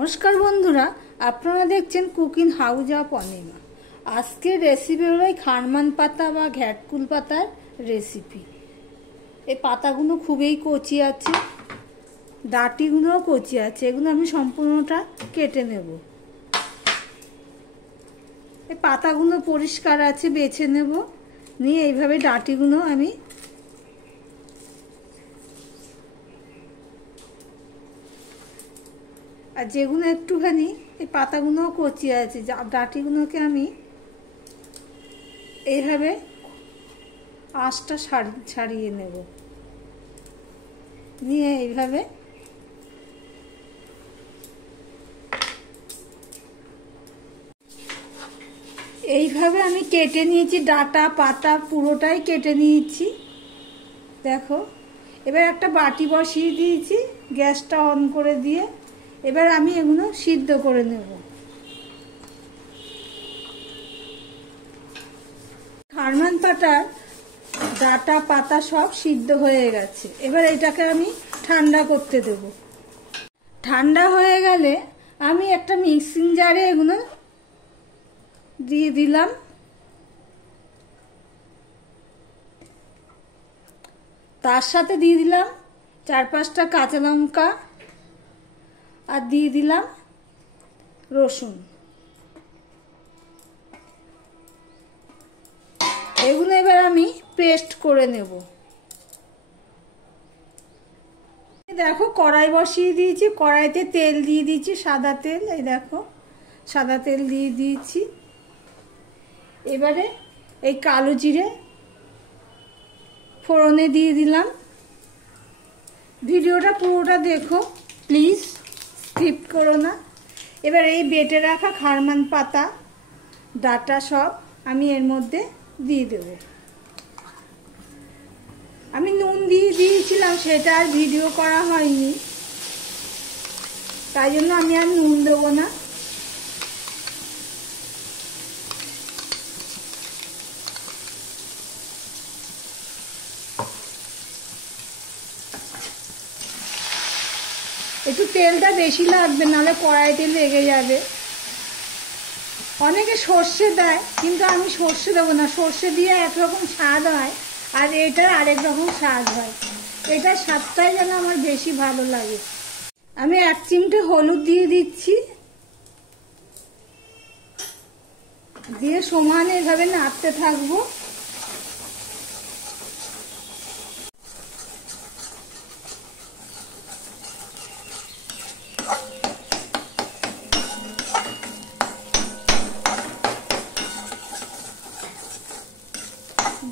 নমস্কার বন্ধুরা, আপনারা দেখছেন কুকিং হাউস অফ অনিমা। আজকের রেসিপি হলো খারমান পাতা বা ঘ্যাটকুল পাতার রেসিপি। এই পাতাগুলো খুবই কচি আছে, ডাঁটিগুলোও কচি আছে। এগুলো আমি সম্পূর্ণটা কেটে নেব। এই পাতাগুলো পরিষ্কার আছে, বেছে নেব। নিয়ে এইভাবে ডাঁটিগুলো আমি আর যেগুলো একটুখানি এই পাতাগুলোও কচি আছে, ডাঁটিগুলোকে আমি এইভাবে আঁশটা ছাড়িয়ে নেব। নিয়ে এইভাবে আমি কেটে নিয়েছি। ডাঁটা পাতা পুরোটাই কেটে নিয়েছি। দেখো, এবার একটা বাটি বসিয়ে দিয়েছি, গ্যাসটা অন করে দিয়ে এবার আমি এগুলো সিদ্ধ করে নেব। খারমান পাতার ডাঁটা পাতা সব সিদ্ধ হয়ে গেছে। এবার এটাকে আমি ঠান্ডা করতে দেব। ঠান্ডা হয়ে গেলে আমি একটা মিক্সিং জারে এগুলো দিয়ে দিলাম। তার সাথে দিয়ে দিলাম 4-5টা কাঁচা লঙ্কা আর দিয়ে দিলাম রসুন। এগুলো এবার আমি পেস্ট করে নেব। দেখো, কড়াই বসিয়ে দিয়েছি। কড়াইতে তেল দিয়ে দিয়েছি, সাদা তেল। এই দেখো, সাদা তেল দিয়ে দিয়েছি। এবারে এই কালো জিরে ফোড়নে দিয়ে দিলাম। ভিডিওটা পুরোটা দেখো প্লিজ, স্কিপ করো না। এবার এই বেটে রাখা খারমান পাতা ডাঁটা সব আমি এর মধ্যে দিয়ে দেব। আমি নুন দিয়ে দিয়েছিলাম, সেটা আর ভিডিও করা হয়নি, তাই জন্য আমি আর নুন দেবো না। একটু তেলটা বেশি লাগবে, নাহলে কড়াইতে লেগে যাবে। অনেকে সর্ষে দেয়, কিন্তু আমি সর্ষে দেবো না। সর্ষে দিয়ে একরকম স্বাদ হয়, আর এটার আরেক রকম স্বাদ হয়। এটার স্বাদটাই যেন আমার বেশি ভালো লাগে। আমি 1 চিমটে হলুদ দিয়ে দিচ্ছি। দিয়ে সমানে এভাবে নাড়তে থাকবো।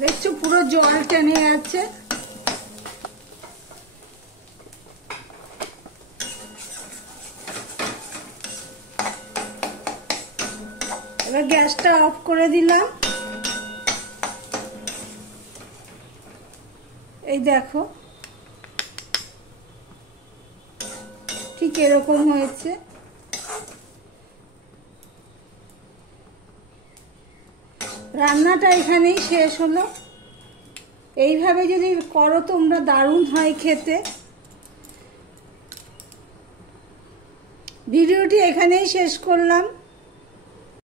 দেখছো, পুরো জল টেনে যাচ্ছে। এবার গ্যাসটা অফ করে দিলাম। এই দেখো, ঠিক এরকম হয়েছে। রান্নাটা এখানেই শেষ হলো। এইভাবে যদি করো তোমরা, দারুণ হয় খেতে। ভিডিওটি এখানেই শেষ করলাম।